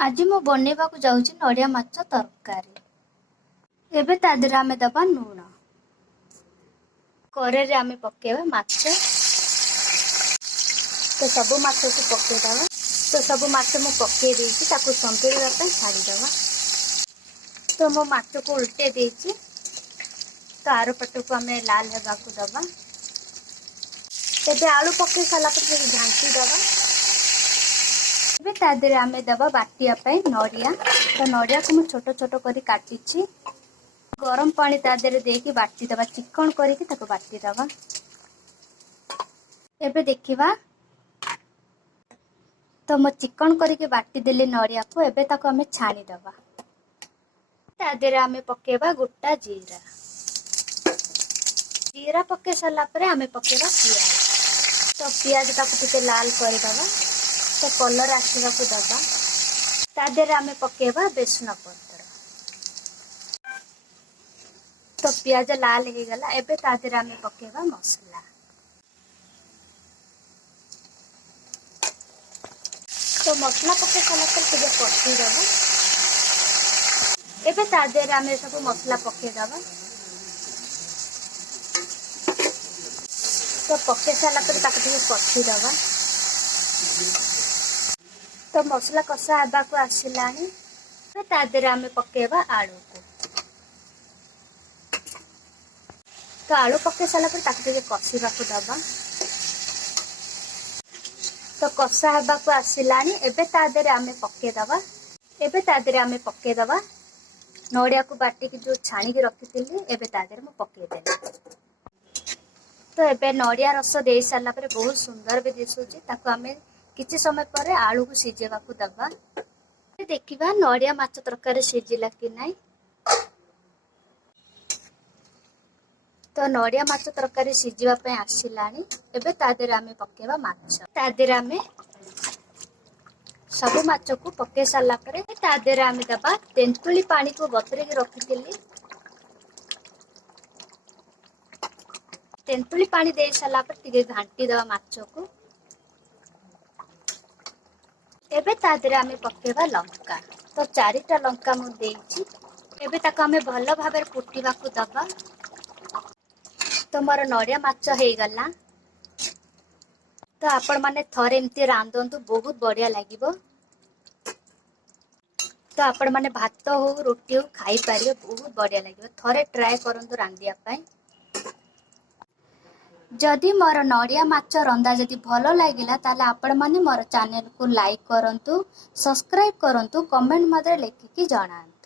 आज मु बनवा जाऊँगी नड़िया माछ तरकारी। एबे ता देहरे आमे दबा लूण। करे रे आमे पकेवा माछ। तो सब माछ को पकेदवा। तो सब माछ मु पके देइछि ताकू संपेड़वा पे छाड़ी दवा। तो मो माछ को उल्टे देइछि। तो आरो पट को आमे लाल हेबा को दबा। एबे आलू पके साला पर घांटी दवा। एबे ता देहरे आमे दबा बाटिया पे नड़िया। तो नड़िया को मु छोट छोट करी काटिछि। गरम पानी ता देहरे देकी बाटी दबा। चिकन करिके ताको बाटी दबा। एबे देखिबा। तो मो चिकन करिके बाटी देले नड़िया को। एबे ताको आमे छाणी दबा। ता देहरे आमे पकेबा गोटा जीरा। जीरा पके साला परे आमे पकेबा पियाज। तो पियाज ताको टिके लाल करि दबा। तो कलर आसीबा को दबा। ता देहरे आमे पकेबा बेसन पत्र। तो पियाज लाल हो गला। एबे ता देहरे आमे पकेबा मसला। तो मसला पके साला पर टिके पटी दबा। एबे ता देहरे आमे सब मसला पके दबा। तो पके साला पर ताको टिके पटी दबा। तो मसला कषा हेबा को आसिलानी। ता देहरे आमे पकेबा आलू को। तो आलू पके साला पर ताको टिके कषिबा को दबा। तो कषा हेबा को आसिलानी। एबे ता देहरे आमे पके दबा। एबे ता देहरे आमे पके दबा नड़िया को बाटी की जो छाणी के रखिथिली। एबे ता देहरे मु पके देली। तो एबे नड़िया रस दे साला पर बहुत सुंदर भी दिसुची। ताको आमे किछि समय पर आलू को सिजेबा को दबा। देखिबा नड़िया माछ तरकारी सिजिला कि नाही। तो नड़िया माछ तरकारी सिजिबा पे आसिलानी। एबे ता देहरे आमे पकेबा माछ। ता देहरे आमे सब माछ को पके साला परे ता देहरे आमे दबा तेंतुली पानी को बतरे के रखिथिली। तेंतुली पानी दे साला पर टिके घांटी दबा माछ को। एबे ता देहरे आमे पकेबा लंका। तो 4टा लंका मु देइछि। एबे ताको आमे भलो भाबे फुटीबा को दबा। तो मोर नड़िया माछ हे गला। तो आपण माने थरे एमती रांधंतु बहुत बढ़िया लागिबो। तो आपण माने भात हो रोटी हो खाई पारिबो बहुत बढ़िया लागिबो। थरे ट्राई करंतु रांधिया पई। जदि मोर नड़िया माछ रंधा जदि भलो लागिला ताले आपण माने मोर चैनल को लाइक करंतु, सब्सक्राइब करंतु, कमेंट मध्ये लिखिकी जणांतु।